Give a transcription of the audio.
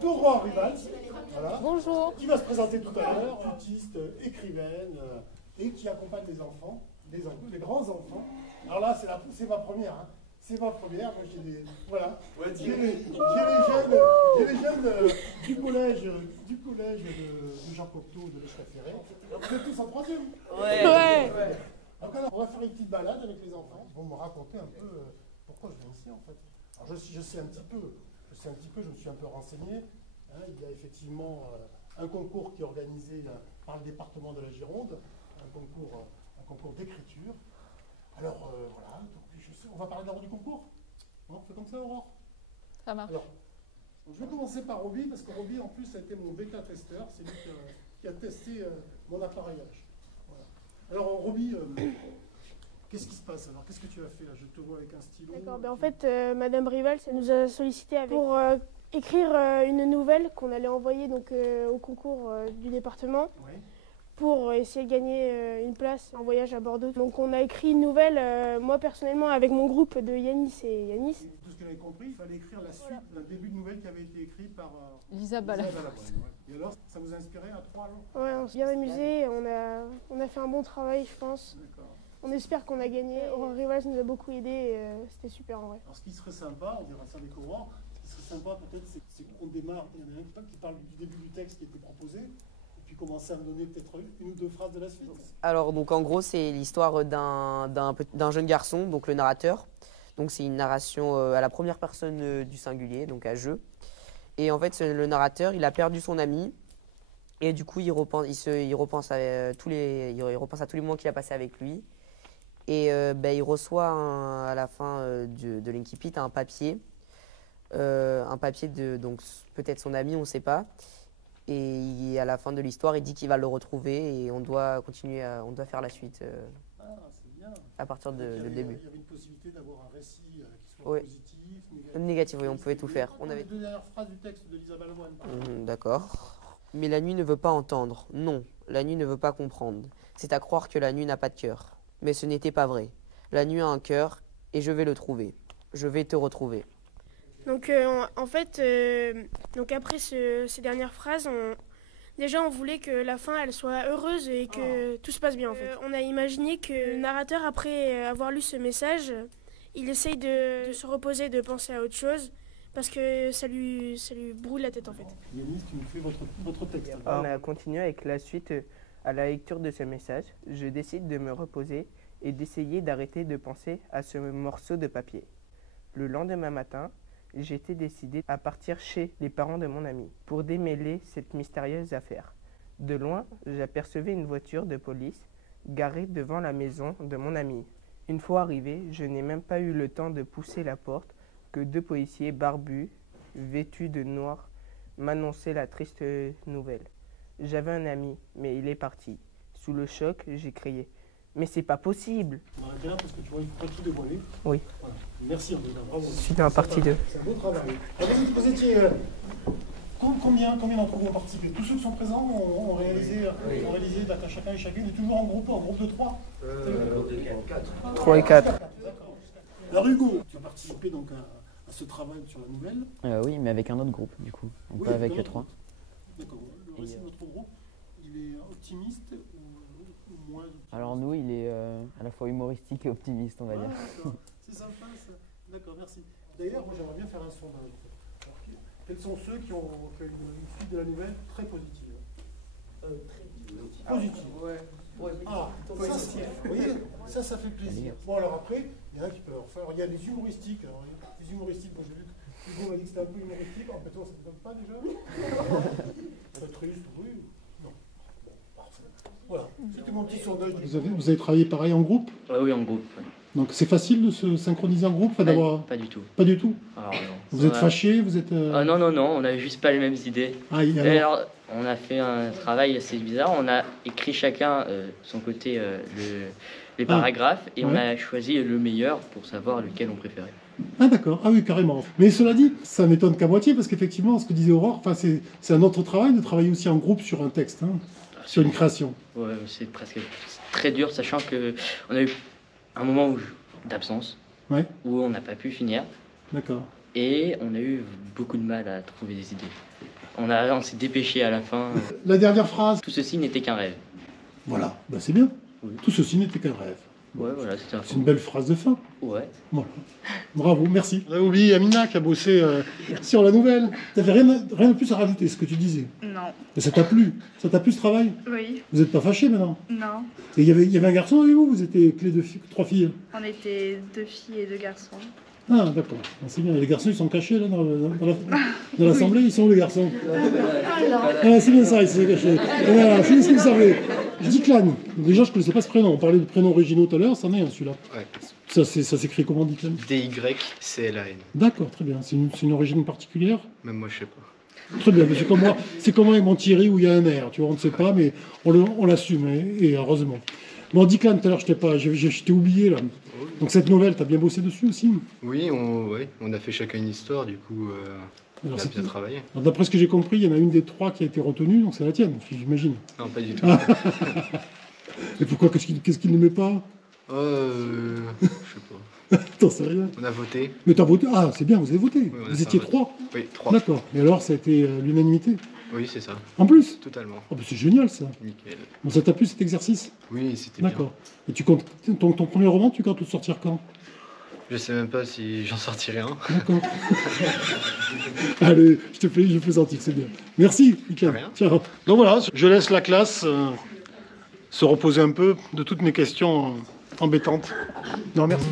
d'Aurore Rivals, voilà, Bonjour. qui va se présenter tout à l'heure, artiste, écrivaine, et qui accompagne les enfants, les grands enfants. Alors là, c'est ma première, hein. C'est ma première, moi j'ai des... Voilà, j'ai les jeunes du collège de Jean Cocteau, de l'Échec-Ferré. Vous êtes tous en troisième. Ouais. Donc alors, on va faire une petite balade avec les enfants. Ils vont me raconter un peu pourquoi je viens ici en fait. Alors je sais un petit peu, je me suis un peu renseigné. Hein, il y a effectivement un concours qui est organisé par le département de la Gironde, un concours d'écriture. Alors voilà, donc, on va parler d'abord du concours. On fait comme ça, Aurore? Ça marche. Alors, je vais commencer par Roby, parce que Roby en plus a été mon bêta-testeur, c'est lui qui a testé mon appareillage. Voilà. Alors Roby, qu'est-ce qui se passe alors? Qu'est-ce que tu as fait là? Je te vois avec un stylo. D'accord, ben en fait, Madame Rival, ça nous a sollicité pour écrire une nouvelle qu'on allait envoyer donc, au concours du département Oui. pour essayer de gagner une place en voyage à Bordeaux. Donc on a écrit une nouvelle, moi personnellement, avec mon groupe de Yanis et Yanis. Tout ce que j'avais compris, il fallait écrire la suite d'un début de nouvelle qui avait été écrit par Lisa Balavoine. Ouais. Et alors, ça vous a inspiré à trois alors? Ouais, on s'est bien amusé, on a fait un bon travail, je pense. D'accord. On espère qu'on a gagné. Aurore Rivals nous a beaucoup aidé, c'était super en vrai. Alors ce qui serait sympa, on dira ça avec Aurore, ce qui serait sympa peut-être, c'est qu'on démarre, il y en a un qui parle du début du texte qui était proposé, et puis commencer à me donner peut-être une ou deux phrases de la suite. Alors donc en gros c'est l'histoire d'un jeune garçon, donc le narrateur. Donc c'est une narration à la première personne du singulier, donc à je. Et en fait le narrateur il a perdu son ami et du coup il repense à tous les moments qu'il a passé avec lui. Et il reçoit à la fin de l'Inkipit un papier de donc peut-être son ami, on ne sait pas. Et à la fin de l'histoire, il dit qu'il va le retrouver et on doit faire la suite à partir du début. Il y avait une possibilité d'avoir un récit qui soit Oui. positif, Négatif, oui, on pouvait tout faire. On avait... deux dernières phrases du texte de Lisa Balavoine. D'accord. Mais la nuit ne veut pas entendre. Non, la nuit ne veut pas comprendre. C'est à croire que la nuit n'a pas de cœur. Mais ce n'était pas vrai. La nuit a un cœur et je vais le trouver. Je vais te retrouver. Donc en fait, donc après ces dernières phrases, déjà on voulait que la fin elle soit heureuse et que tout se passe bien en fait. On a imaginé que le narrateur, après avoir lu ce message, il essaye de se reposer, de penser à autre chose, parce que ça lui brûle la tête en fait. Yanis, tu nous fais votre texte. On a continué avec la suite à la lecture de ce message. Je décide de me reposer et d'essayer d'arrêter de penser à ce morceau de papier. Le lendemain matin, j'étais décidé à partir chez les parents de mon ami pour démêler cette mystérieuse affaire. De loin, j'apercevais une voiture de police garée devant la maison de mon ami. Une fois arrivé, je n'ai même pas eu le temps de pousser la porte que deux policiers barbus, vêtus de noir, m'annonçaient la triste nouvelle. J'avais un ami, mais il est parti. Sous le choc, j'ai crié « Mais c'est pas possible !» On arrête là parce que tu vois, il ne faut pas tout dévoiler. Oui. Voilà. Merci André, bravo. C'est dans la partie 2. C'est un beau travail. Alors, vous étiez... Combien d'entre vous ont participé? Tous ceux qui sont présents ont réalisé chacun et chacune, et toujours en groupe de 3 3 et 4. D'accord. Alors Hugo, tu as participé donc à ce travail sur la nouvelle. Oui, mais avec un autre groupe, du coup. Oui, Pas avec un autre 3. groupe. D'accord. Le récit de notre groupe, il est optimiste ou moins optimiste? Alors nous, il est à la fois humoristique et optimiste, on va dire. D'accord. C'est sympa ça. D'accord, merci. D'ailleurs, moi j'aimerais bien faire un sondage. Alors, quels sont ceux qui ont fait une suite de la nouvelle très positive? Très positive. Ah, ça, vous voyez, ça fait plaisir. Bon, alors après, il y en a qui peuvent en faire. Il y a des humoristiques. Alors, les humoristiques, moi j'ai vu que Hugo m'a dit que c'était un peu humoristique. En fait, toi, ça ne te donne pas déjà? C'est triste, oui. Non. Bon, parfait. Voilà, c'était mon petit sondage. Vous avez travaillé pareil en groupe? Oui, en groupe. Ouais. Donc c'est facile de se synchroniser en groupe? Pas du tout. Pas du tout? Alors, non. Vous êtes fâchés? Vous êtes... non, on n'avait juste pas les mêmes idées. Ah, alors, on a fait un travail assez bizarre. On a écrit chacun son côté les paragraphes et on a choisi le meilleur pour savoir lequel on préférait. Ah d'accord, ah oui carrément. Mais cela dit, ça m'étonne qu'à moitié parce qu'effectivement, ce que disait Aurore, c'est un autre travail de travailler aussi en groupe sur un texte, hein, sur une création. Ouais, c'est très dur, sachant que on a eu un moment d'absence où on n'a pas pu finir. D'accord. Et on a eu beaucoup de mal à trouver des idées. On s'est dépêché à la fin. La dernière phrase. Tout ceci n'était qu'un rêve. Voilà, bah, c'est bien. Oui. Tout ceci n'était qu'un rêve. Ouais, voilà, C'est une belle phrase de fin. Ouais. Voilà. Bravo, merci. On a oublié Amina qui a bossé sur la nouvelle. T'avais rien de plus à rajouter, ce que tu disais. Non. Mais ça t'a plu? Ça t'a plu ce travail? Oui. Vous n'êtes pas fâchés maintenant? Non. Et il y avait un garçon avec vous? Vous étiez que les trois filles? On était 2 filles et 2 garçons. Ah, d'accord. C'est bien. Les garçons, ils sont cachés là dans l'assemblée. Ils sont où les garçons? Ah, c'est bien ça, ils sont cachés. Voilà, c'est ce que vous savez. Je dis Clan. Déjà, je ne connaissais pas ce prénom. On parlait de prénoms originaux tout à l'heure, c'en est un celui-là. Ouais. Ça s'écrit comment, Declan? D-Y-C-L-A-N. D'accord, très bien. C'est une origine particulière? Même moi, je sais pas. Très bien, c'est comme moi. C'est comme avec mon Thierry où il y a un R. Tu vois, on ne sait pas, mais on l'assume, et heureusement. Bon, Declan, tout à l'heure, je t'ai oublié là. Donc cette nouvelle, tu as bien bossé dessus aussi? Oui, on a fait chacun une histoire, du coup, on a bien travaillé. D'après ce que j'ai compris, il y en a une des 3 qui a été retenue, donc c'est la tienne, j'imagine. Non, pas du tout. Et pourquoi? Qu'est-ce qu'il n'aimait pas? Je sais pas. T'en sais rien. On a voté. Mais t'as voté? Ah, c'est bien, vous avez voté. Oui, vous étiez 3? Oui, 3. D'accord. Et alors, ça a été l'unanimité? Oui, c'est ça. En plus? Totalement. Oh, bah c'est génial ça. Nickel. Bon, ça t'a plu cet exercice? Oui, c'était bien. D'accord. Et tu comptes ton premier roman, tu comptes le sortir quand? Je sais même pas si j'en sortirai un. D'accord. Allez, je fais sentir que c'est bien. Merci, Mickaël. Ciao. Donc voilà, je laisse la classe se reposer un peu de toutes mes questions embêtantes. Non, merci.